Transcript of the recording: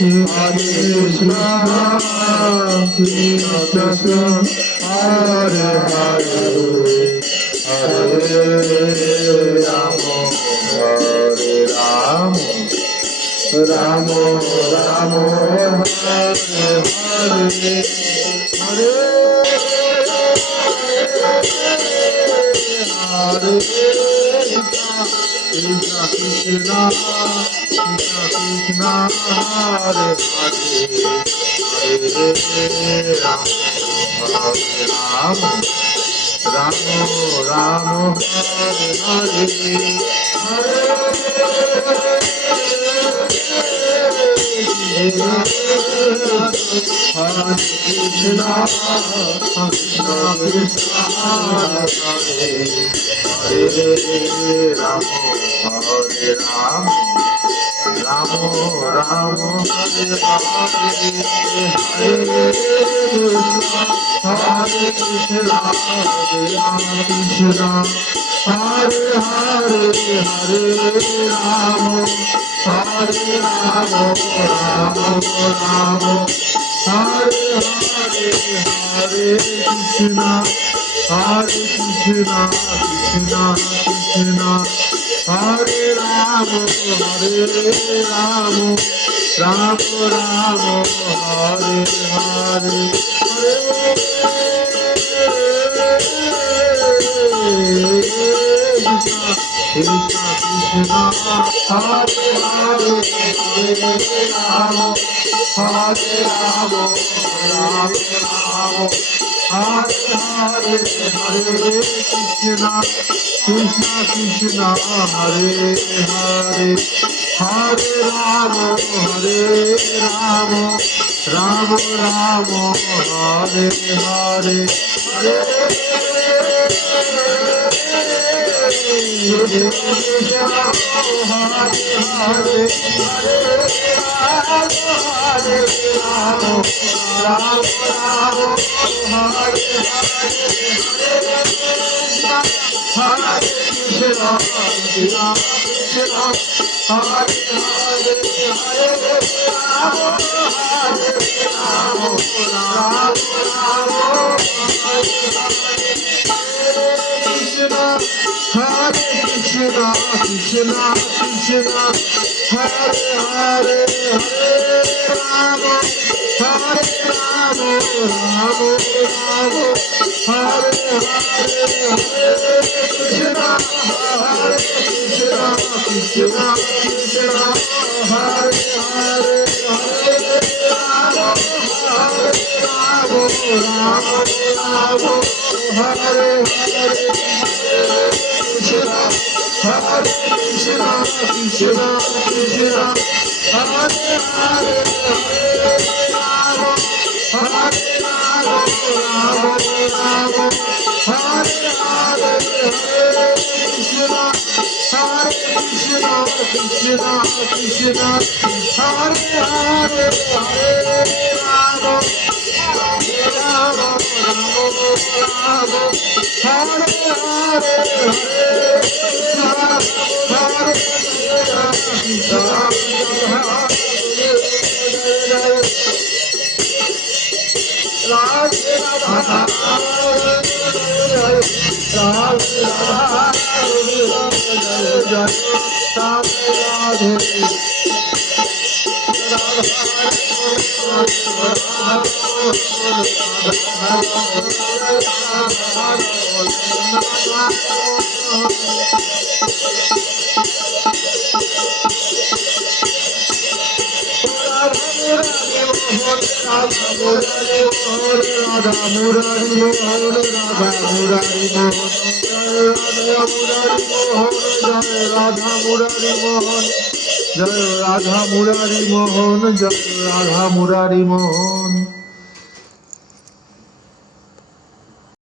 Krishna, Krishna Krishna, Hare Hare, Hare Rama, Hare Rama, Rama Rama, Hare Hare, Hare Hare, Krishna Krishna, Krishna Krishna, Hare Hare, Hare Rama, Rama Rama, Hare Hare, Hare Hare Krishna, Krishna Krishna, Hare Hare, Hare Rama, Hare Rama, Rama Rama, Hare Hare, Hare Krishna, Hare Krishna, Krishna Hare Hare, Hare Rama, Hare Rama, Rama Rama, Hare Hare, Hare Krishna, Hare Krishna, Krishna Krishna, Hare Rama, Hare Rama, Rama Rama, Hare Hare, Krishna Krishna, Hare Hare, Hare Rama, Hare Rama, Rama Rama, Hare Hare, Hare Krishna, Krishna Krishna, Hare Hare, Hare Rama, Hare Rama, Rama Rama, Hare Hare, Hare Hare Krishna, Krishna Krishna, Hare Hare, Hare Rama, Hare Rama, Rama Rama, Hare Hare, Hare Krishna, Hare Krishna, Krishna Krishna, Hare Hare, Hare Rama, Hare Rama, Rama Rama, Hare Hare, Krishna, Hare Krishna, Krishna Krishna, Hare Hare, Hare Rama, Hare Rama, Rama Rama, Hare Hare, Hare Krishna, Hare Krishna, Krishna Krishna, Hare Hare, Hare Rama, Hare Rama, Rama Rama, Hare Hare, Hare Jai Radha Murari Mohan, Jai Radha Murari Mohan.